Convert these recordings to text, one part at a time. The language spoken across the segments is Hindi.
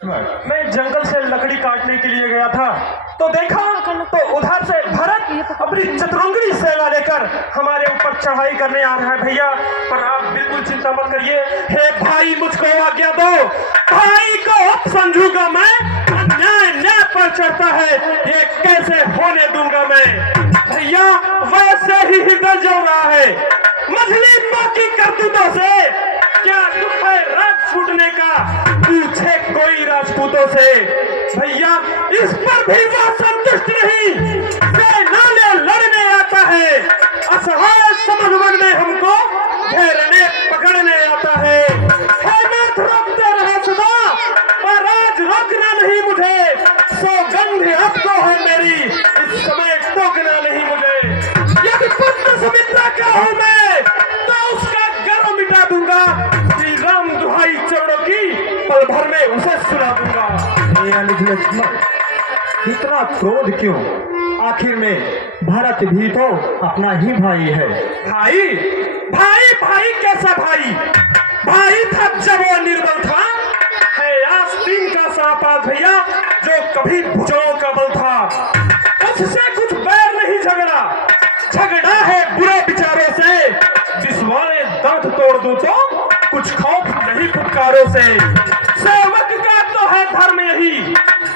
मैं जंगल से लकड़ी काटने के लिए गया था तो देखा तो उधर से भरत अपनी चतुरंगी सेना लेकर हमारे ऊपर चढ़ाई करने आ रहा है भैया। पर आप बिल्कुल चिंता मत करिए। हे भाई, मुझको आज्ञा दो, भाई को अब समझूंगा मैं। अन्याय न्याय पर चढ़ता है, ये कैसे होने दूंगा मैं। भैया वैसे ही हृदय जल रहा है मछली माँ की करतूतों से। क्या दुख है राज छूटने का, पूछे कोई राजपूतों से। भैया इस पर भी वह संतुष्ट नहीं, सेना में लड़ने आता है। असहाय समझ मन में हमको घेरने पकड़ने आता है। नाथ रोकते रहे सदा, पर आज रोकना नहीं मुझे। सौगंध अब तो है मेरी, इस समय टोकना नहीं मुझे। यदि पुत्र सुमित्रा का हूँ मैं तो उसका गर्व मिटा दूंगा। श्री राम दुहाई चरणों की, पल भर में उसे सुना दूंगा। लक्ष्मण, इतना क्रोध क्यों? आखिर में भरत भी तो अपना ही भाई है। भाई भाई भाई कैसा भाई? भाई था जब वो निर्बल था, है आस्तीन का सापात भैया जो कभी भुजाओं का बल था। उससे कुछ बैर नहीं, झगड़ा है बुरे विचारों से। जिसवाने दांत तोड़ दूं तो कुछ खौफ नहीं फुटकारों से। सेवक का तो है धर्म यही,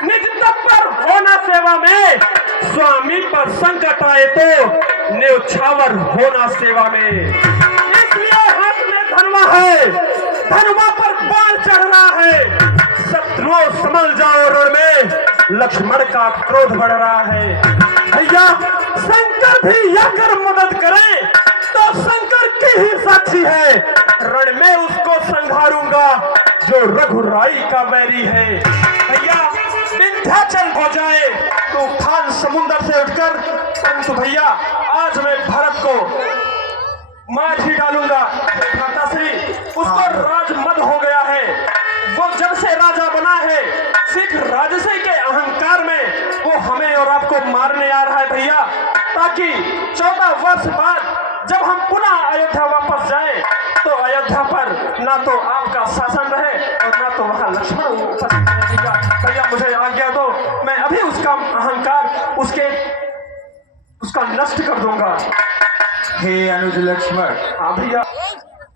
निज तत्पर होना सेवा में। स्वामी पर संकट आए तो न्यौछावर होना सेवा में। इसलिए हाथ में धनवा है, धनवा पर बाण चढ़ रहा है। शत्रुओं समझ जाओ रण में, लक्ष्मण का क्रोध बढ़ रहा है। भैया शंकर भी आकर मदद करे तो शंकर की ही साक्षी है। रण में उसको संघारूंगा जो रघुराई का बैरी है। भैया विंध्याचल हो जाए तूफान समुद्र से उठकर, परंतु भैया आज मैं भरत को मार ही डालूंगा। माताश्री, उसको राजमद हो गया है। वो जब से राजा बना है, सिर्फ राजसी के अहंकार में वो हमें और आपको मारने आ रहा है भैया, ताकि 14 वर्ष बाद जब हम पुनः अयोध्या वापस जाएं तो अयोध्या पर ना तो आपका शासन रहे और ना तो वहां लक्ष्मण उपस्थित रहेगा। भैया मुझे आज्ञा दो, मैं अभी उसका अहंकार उसका नष्ट कर दूंगा। हे अनुज लक्ष्मण, हाँ भैया,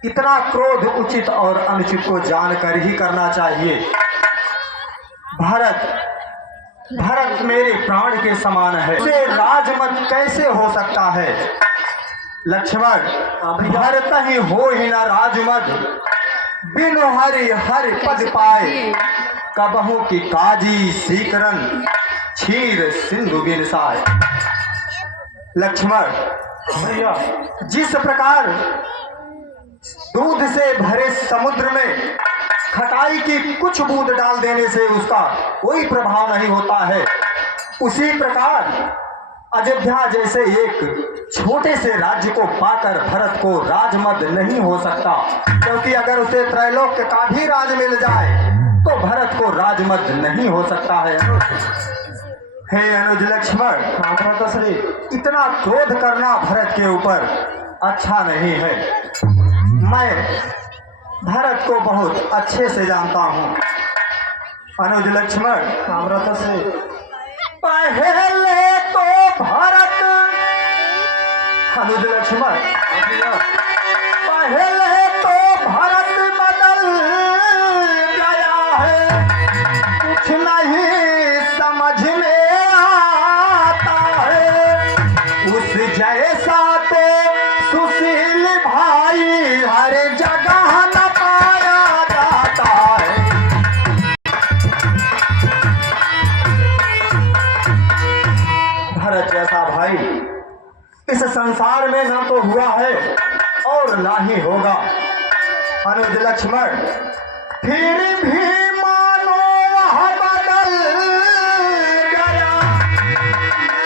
इतना क्रोध उचित और अनुचित को जानकर ही करना चाहिए। भरत मेरे प्राण के समान है, उसे राजमद कैसे हो सकता है? लक्ष्मण, भरत ही हो ही ना राजमद, बिनु हरि हरि पद पाए। कबहू की काजी सीकरन, क्षीर सिंधु बिनसाए। लक्ष्मण भैया जिस प्रकार दूध से भरे समुद्र में खटाई की कुछ बूंद डाल देने से उसका कोई प्रभाव नहीं होता है, उसी प्रकार अयोध्या जैसे एक छोटे से राज्य को पाकर भरत को राजमद नहीं हो सकता। क्योंकि अगर उसे त्रैलोक्य का भी राज मिल जाए तो भरत को राजमद नहीं हो सकता है। हे अनुज लक्ष्मण, माताश्री, इतना क्रोध करना भरत के ऊपर अच्छा नहीं है। मैं भरत को बहुत अच्छे से जानता हूँ। अनुज लक्ष्मण, माताश्री, पहले तो भरत, अनुज लक्ष्मण, पहले तो भरत बदल गया है, कुछ नहीं समझ में आता है। उस जैसा ते सुशील भाई हर जगह न पाया जाता है। भरत जैसा भाई इस संसार में ना तो हुआ है और ना ही होगा। अनुज लक्ष्मण, फिर भी मानो वह बदल गया,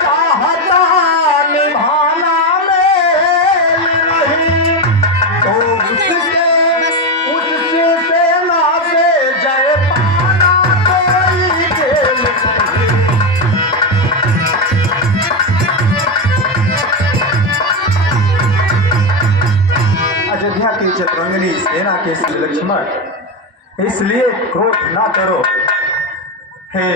चाहता निभाना मेल नहीं, तो उससे सेना से जय पाना कोई खेल नहीं। अयोध्या की चतुरंगिनी सेना के श्री लक्ष्मण, इसलिए क्रोध ना करो। हे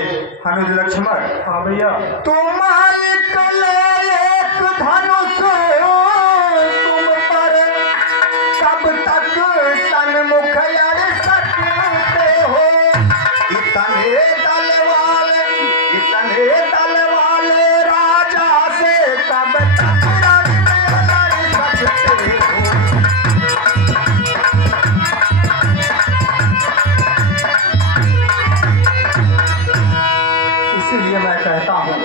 अनुज लक्ष्मण, हाँ भैया। तुम निकले एक धनुष तुम पर, तब तक सन्मुख अड़ सकते हो। इतने दल वाले राजा से कब तक लड़ सकते हो। इसीलिए मैं कहता हूँ,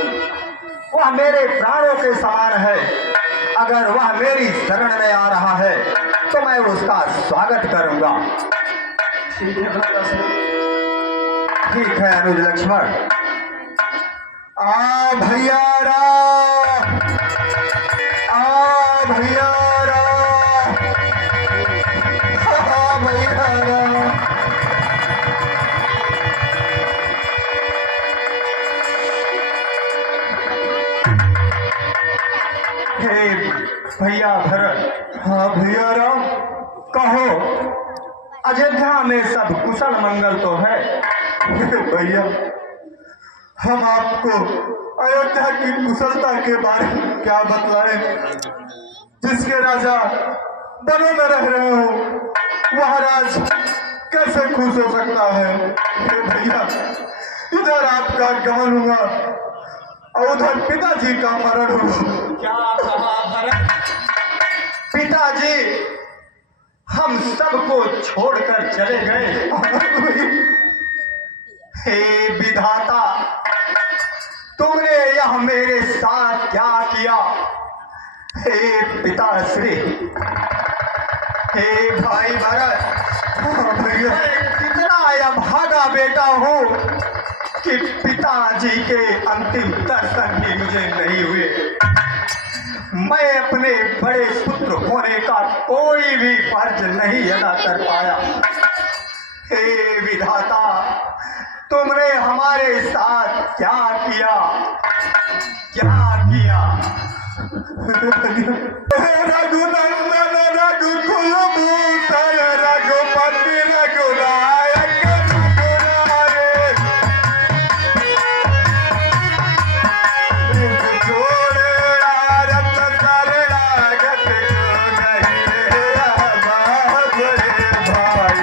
वह मेरे प्राणों के समान है। अगर वह मेरी शरण में आ रहा है तो मैं उसका स्वागत करूंगा। ठीक है भैया। ठीक है अनुज लक्ष्मण। आ भैया रा, आ भैया रा, आ भैया रा। हे भैया भरत। हाँ भैया राम, कहो अयोध्या में सब कुशल मंगल तो है? भैया, हम आपको अयोध्या की कुशलता के बारे में क्या बतलाएं? जिसके राजा वनों में रह रहे हो वह राज कैसे खुश हो सकता है? भैया, इधर आपका गमन हुआ और उधर पिताजी का मरण हुआ। क्या कहा भरत? पिताजी हम सबको छोड़कर चले गए। हे विधाता, तुमने यह मेरे साथ क्या किया? हे पिताश्री, हे भाई भरत, कितना अभागा बेटा हूँ कि पिताजी के अंतिम दर्शन भी मुझे नहीं हुए। मैं अपने बड़े पुत्र होने का कोई भी फर्ज नहीं अदा कर पाया। हे विधाता, तुमने हमारे साथ क्या किया? क्या किया? रघुनंदन रघुकुल भूषण रघुपति रघुनायक रघुरारे, जोड़े आरत शरणागत को नहीं बाबरे भाई।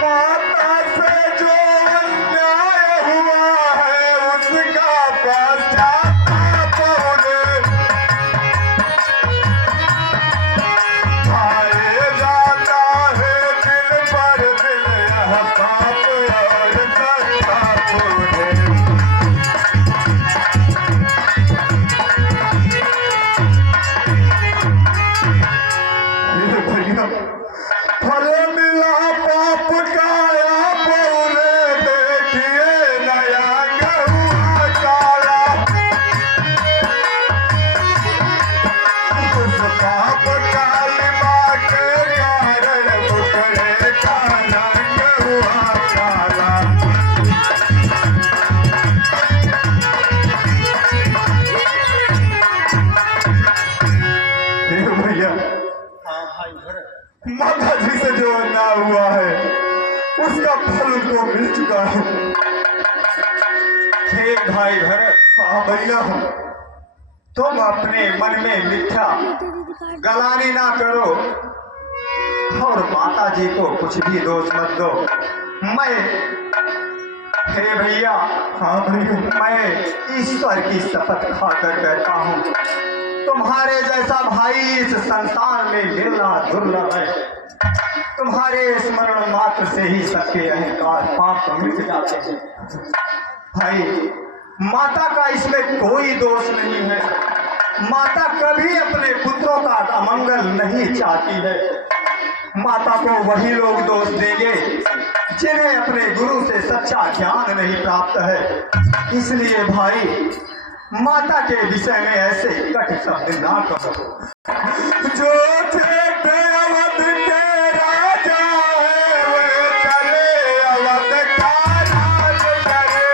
माता से जो अन्याय हुआ है उसका पश्चाताप होने भाए जाता है दिल पर दिल, यह पाप और संताप होने। भैया, फल मिला पाप का आप उन्हें देखिए नया गहुआ काला। उस पाप कालिमा के कारण मुकरे का रंग हुआ काला। भैया, माता जी से जो अन्याय हुआ है उसका फल उनको मिल चुका है। हे भाई भरत। हाँ भैया, तुम अपने मन में मिथ्या गलानी ना करो और माता जी को कुछ भी दोष मत दो। मैं, हे भैया, हाँ भैया, मैं ईश्वर की शपथ खाकर कहता हूँ, तुम्हारे जैसा भाई इस संसार में मिलना दुर्लभ है। तुम्हारे स्मरण मात्र से ही सबके अहंकार पाप मिट जाते हैं। भाई, माता का इसमें कोई दोष नहीं है। माता कभी अपने पुत्रों का अमंगल नहीं चाहती है। माता को वही लोग दोष देंगे जिन्हें अपने गुरु से सच्चा ज्ञान नहीं प्राप्त है। इसलिए भाई, माता के विषय में ऐसे कट शब्द ना कहो। जो थे अवध के राजा है वे चले अवध का राज करे।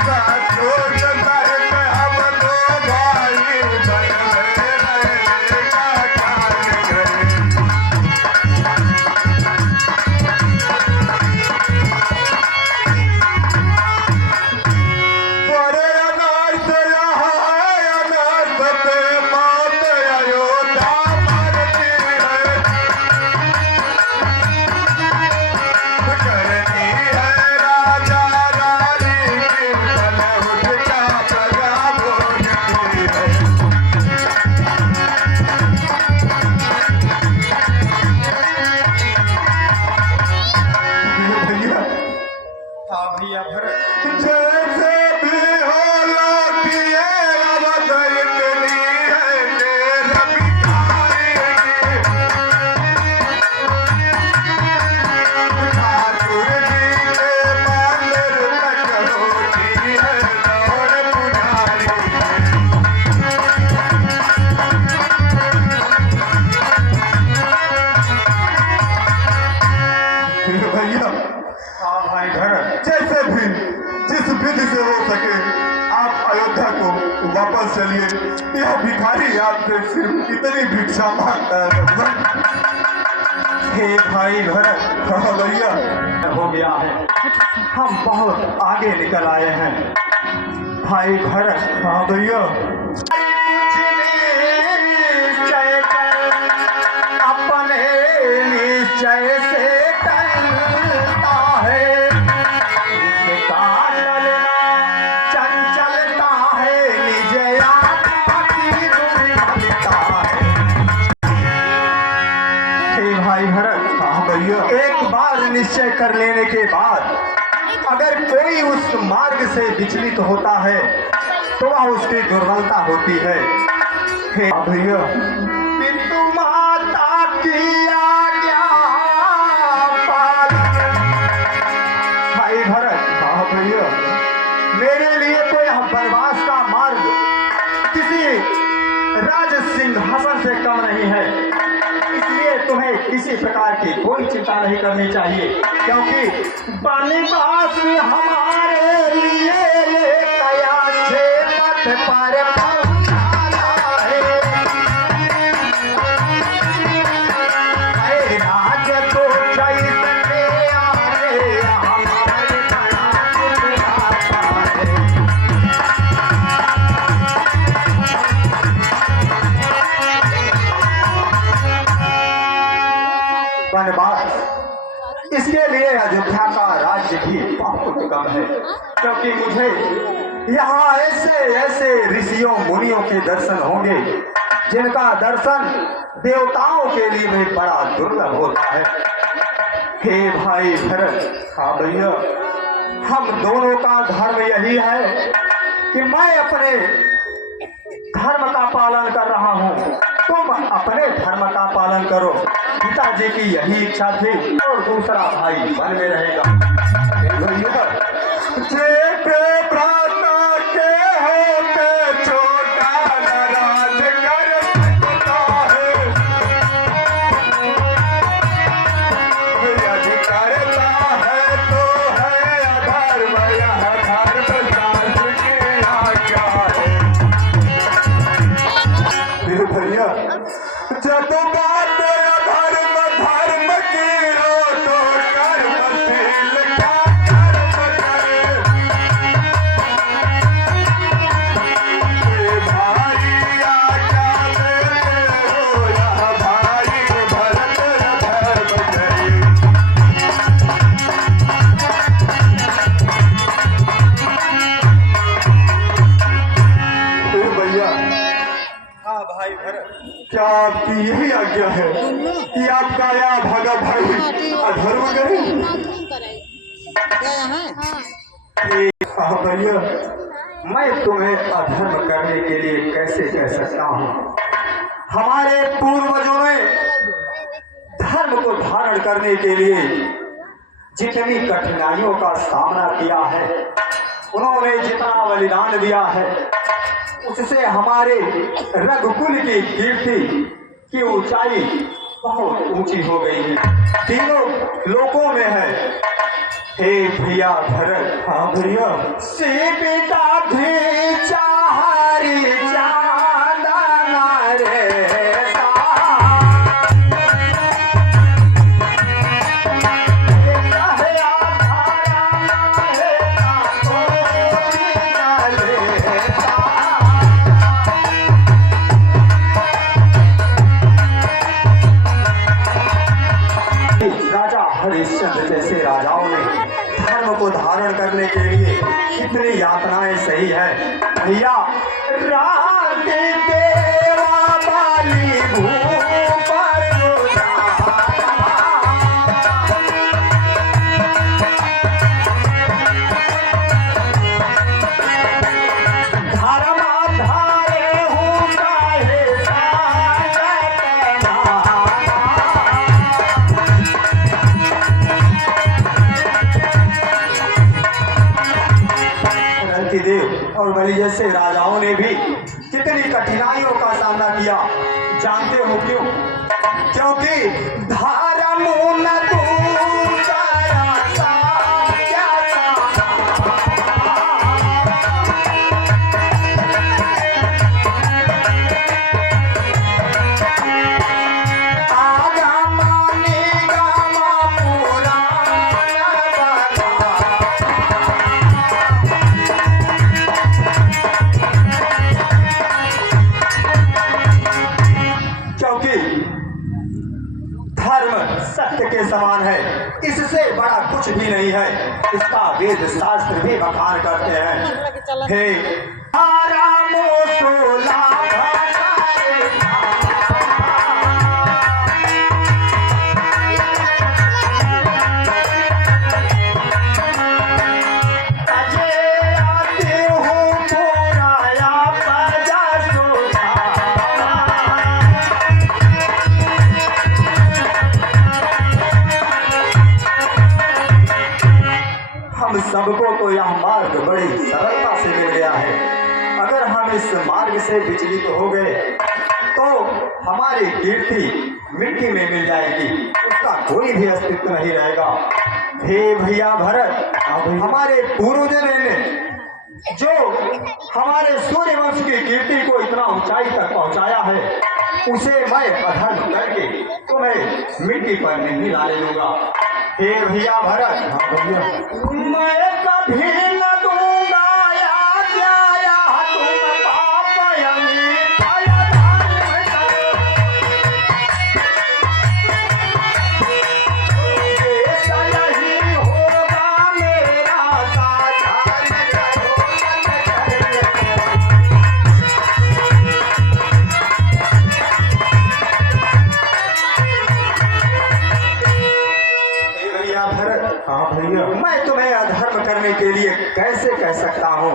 सासुर घर में हम दो भाई वापस चलिए। यह भिखारी आपसे सिर्फ इतनी भिक्षा मांगता है। हे भाई भरत, हाँ भैया, हो गया है, हम बहुत आगे निकल आए हैं। भाई भरत, हाँ भैया, अपने निश्चय से टलता है, उसका टलना चंचलता है, निज आत्मा की दुर्बलता है। हे भाई भरत, हाँ भैया, एक बार निश्चय कर लेने के बाद अगर कोई उस मार्ग से विचलित होता है तो वह उसकी दुर्बलता होती है। हे भैया, पितु माता की आज्ञा पालन। भाई भरत, हाँ भैया, मेरे लिए कोई वनवास का मार्ग किसी राज सिंहासन से कम नहीं है, इसलिए तुम्हें किसी प्रकार की कोई चिंता नहीं करनी चाहिए, क्योंकि वनवास हमारे लिए कयासे पथ पर पहुंचाना है। राज्य तो जैसे आए हमारे प्राण छुड़ाता है। वनवास, इसके लिए अयोध्या का राज्य भी बहुत कम है, क्योंकि मुझे यहाँ ऐसे ऐसे ऋषियों मुनियों के दर्शन होंगे जिनका दर्शन देवताओं के लिए भी बड़ा दुर्लभ होता है। हे भाई भरत, हाँ भैया, हम दोनों का धर्म यही है कि मैं अपने धर्म का पालन कर रहा हूँ, तुम अपने धर्म का पालन करो। पिताजी की यही इच्छा थी और दूसरा भाई वन में रहेगा। भैया, जेठे भ्राता के होते छोटा नाराज कर सकता है। यदि करता है तो है अधर्म, यह धर्म शास्त्र की आज्ञा है। मेरे भैया, जब बात अधर्म धर्म की हो तो कर्मशील का कर्म करे। ये भाई आज्ञा देते हो, यह भाई भरत धर्म करे। ए भैया, हाँ भाई भरत, क्या आपकी यही आज्ञा है कि आपका यह भागा भाई अधर्म करे? हाँ भैया, मैं तुम्हें अधर्म करने के लिए कैसे कह सकता हूँ? हमारे पूर्वजों ने धर्म को धारण करने के लिए जितनी कठिनाइयों का सामना किया है, उन्होंने जितना बलिदान दिया है, उससे हमारे रघुकुल की कीर्ति की ऊंचाई बहुत ऊंची हो गई है, तीनों लोकों में है। हे भैया भरत, हाँ भैया, सीता भी चाहरी चांदना रे राजा हरिश्चंद्र जैसे राजाओं ने धर्म को धारण करने के लिए कितनी यातनाएं सही है। भैया, रात देवा बाली भूप धर्म धारे हूँ काहे देव और बलि जैसे राजाओं ने भी कितनी कठिनाइयों का सामना किया, जानते हो क्यों? क्योंकि धर्म न दूसरा साया समान है, इससे बड़ा कुछ भी नहीं है। इसका वेद शास्त्र भी बखान करते हैं। हे रामो सोला सबको तो यह मार्ग बड़ी सरलता से मिल गया है। अगर हम इस मार्ग से विचलित हो गए तो हमारी कीर्ति मिट्टी में मिल जाएगी, उसका कोई भी अस्तित्व नहीं रहेगा। हे भैया भरत, हमारे पूर्वजों ने जो हमारे सूर्यवंश की कीर्ति को इतना ऊंचाई तक पहुंचाया है, उसे मैं अधर्म करके तुम्हें मिट्टी पर नहीं लाने दूंगा। हे भैया भरत, मैं कभी न दूंगा तुम पाप ऐसा नहीं होगा मेरा मैं तुम्हें अधर्म करने के लिए कैसे कह सकता हूँ,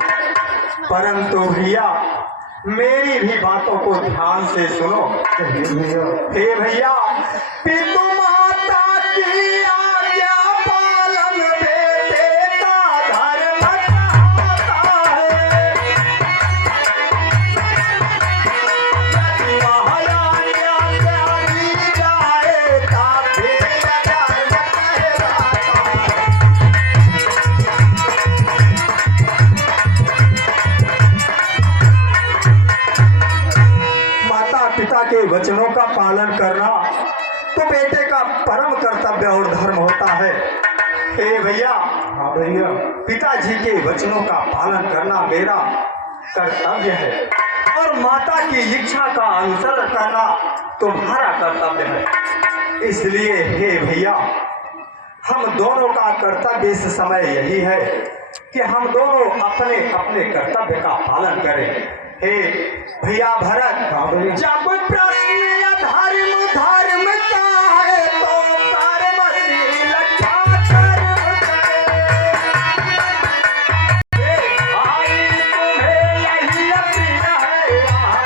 परंतु भैया मेरी भी बातों को ध्यान से सुनो। हे भैया, पितु माता की आज्ञा पालन बेटे का धर्म होता है। यदि महारानिया त्यागी जाए ता फिर धर्म कहलाता है। पिता के वचनों का पालन करना तो बेटे का परम कर्तव्य और धर्म होता है। हे भैया, भैया पिताजी के वचनों का पालन करना मेरा कर्तव्य है और माता की इच्छा का अनुसरण करना तुम्हारा कर्तव्य है। इसलिए हे भैया, हम दोनों का कर्तव्य इस समय यही है कि हम दोनों अपने अपने कर्तव्य का पालन करें। हे भैया भरत, जब प्रश्न अधर्म धर्म का है तो कर्मशील क्या कर्म करे। भाई तुम्हें यही अपील है,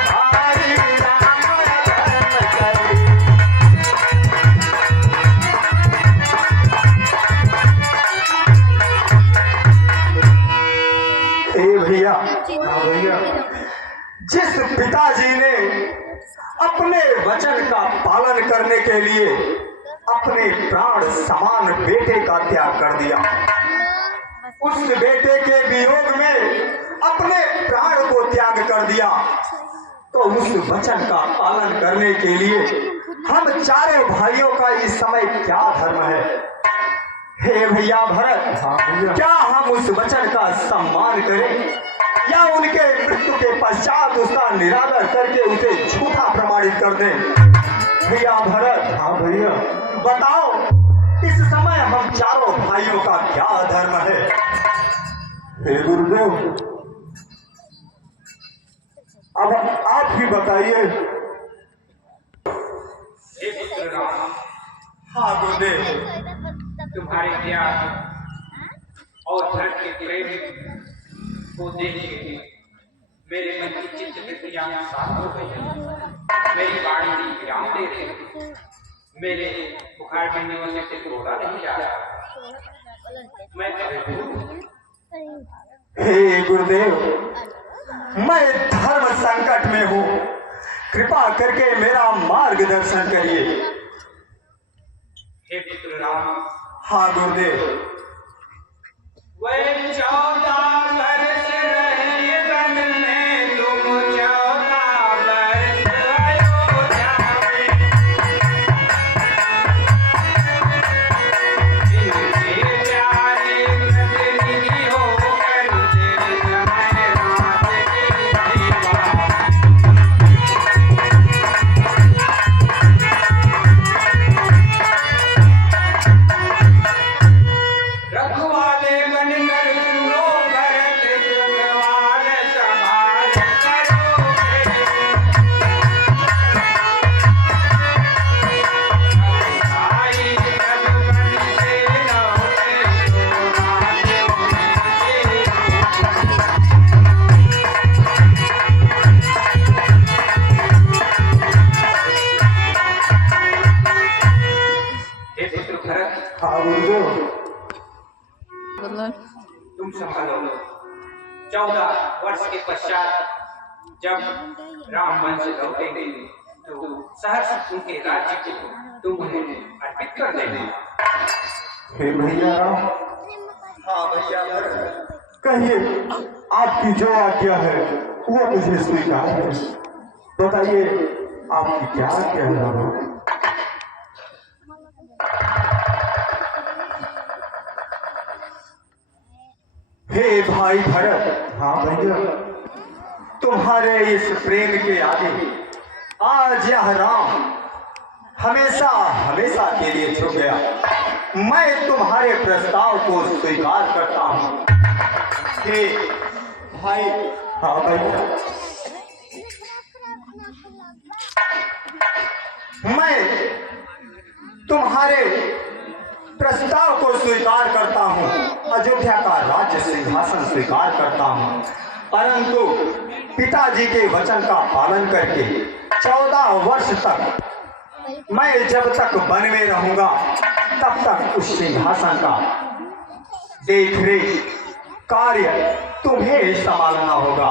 भाई राम धर्म करे। हे भैया, जिस पिताजी ने अपने वचन का पालन करने के लिए अपने प्राण समान बेटे का त्याग कर दिया, उस बेटे के वियोग में अपने प्राण को त्याग कर दिया, तो उस वचन का पालन करने के लिए हम चारों भाइयों का इस समय क्या धर्म है। हे भैया भरत, क्या हम उस वचन का सम्मान करें या उनके मृत्यु के पश्चात उसका निरादर करके उसे झूठा प्रमाणित कर दें। भैया भरत, भैया बताओ, इस समय हम चारों भाइयों का क्या धर्म है। हे गुरुदेव, अब आप ही बताइए। हाँ गुरुदेव, तुम्हारे ज्ञान और धर्म के प्रेम को देख के मेरे मन की चित्त वृत्तियां शांत हो गई, मेरी वाणी भी विराम दे रही, मेरे बुखार में निवलने से तोड़ा नहीं जा रहा। मैं हे गुरुदेव, मैं धर्म संकट में हूँ, कृपा करके मेरा मार्गदर्शन करिए। हे पुत्र राम। हाँ गुरुदेव। वह 14 वर्ष रहे वन में, तुम 14 वर्ष अयोध्या में। इनके प्यारे प्रतिनिधि होकर जिस समय रात की दीवार। वर्ष के पश्चात जब राम वंश लौटेंगे तो सहर्ष उनके राज्य को तुम उन्हें अर्पित कर देना। हे भैया राम, हाँ भैया भरत, कहिए आपकी जो आज्ञा है वो मुझे स्वीकार है। बताइए आपकी क्या कहना है। हे भाई भरत, हाँ भैया, तुम्हारे इस प्रेम के आगे आज यह राम हमेशा हमेशा के लिए झुक गया। मैं तुम्हारे प्रस्ताव को स्वीकार करता हूँ। हे भाई, हाँ भैया, मैं तुम्हारे प्रस्ताव को स्वीकार करता हूँ। अयोध्या का राज्य सिंहासन स्वीकार करता हूँ, परंतु पिताजी के वचन का पालन करके 14 वर्ष तक मैं जब तक वन में रहूंगा तब तक उस सिंहासन का देख रेख कार्य तुम्हें संभालना होगा।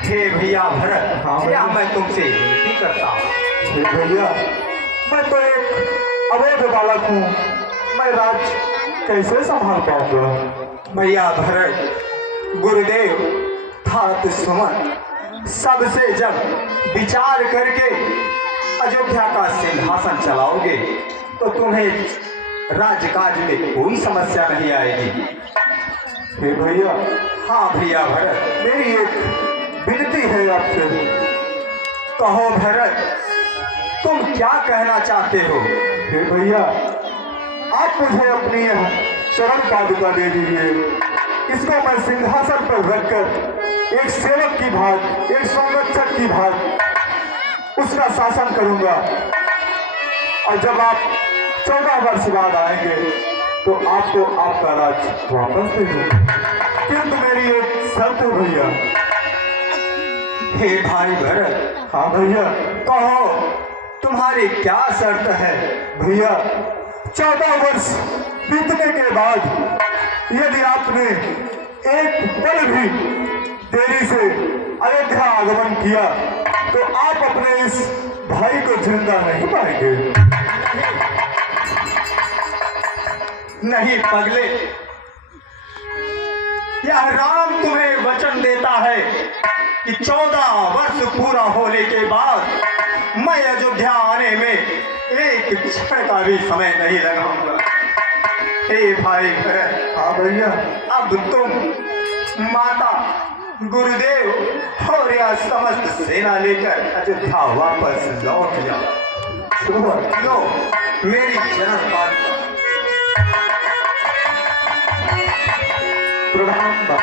हे भैया भरत, हाँ भैया। मैं तुमसे विनती करता हूँ। हे भैया, मैं तो एक अवैध बालक हूँ, मैं राज कैसे संभाल पाऊंगा। भैया भरत, गुरुदेव ठात सुमन सबसे जब विचार करके अयोध्या का सिंहासन चलाओगे तो तुम्हें राजकाज में कोई समस्या नहीं आएगी। हे भैया, हाँ भैया भरत, मेरी एक विनती है आपसे। कहो भरत, तुम क्या कहना चाहते हो? हे भैया, आप मुझे अपनी यह चरण पादुका दे दीजिए। इसको मैं सिंहासन पर रखकर एक सेवक की भांति, एक संरक्षक की भांति उसका शासन करूंगा। और जब आप 14 वर्ष बाद आएंगे तो आपको आपका राज वापस दे दूंगा। किंतु मेरी एक शर्त है भैया। हे भाई भरत, हाँ भैया, कहो तुम्हारी क्या शर्त है? भैया 14 वर्ष बीतने के बाद यदि आपने एक पल भी देरी से अयोध्या आगमन किया तो आप अपने इस भाई को जिंदा नहीं पाएंगे। नहीं पगले, यह राम तुम्हें वचन देता है कि 14 वर्ष पूरा होने के बाद मैं अयोध्या आने में एक क्षण का भी समय नहीं लगाऊंगा। हे भाई भरत, हाँ भैया, अब तुम माता, गुरुदेव और यह समस्त सेना लेकर अयोध्या वापस लौट जाओ। लो मेरी चरण पादुका। प्रणाम।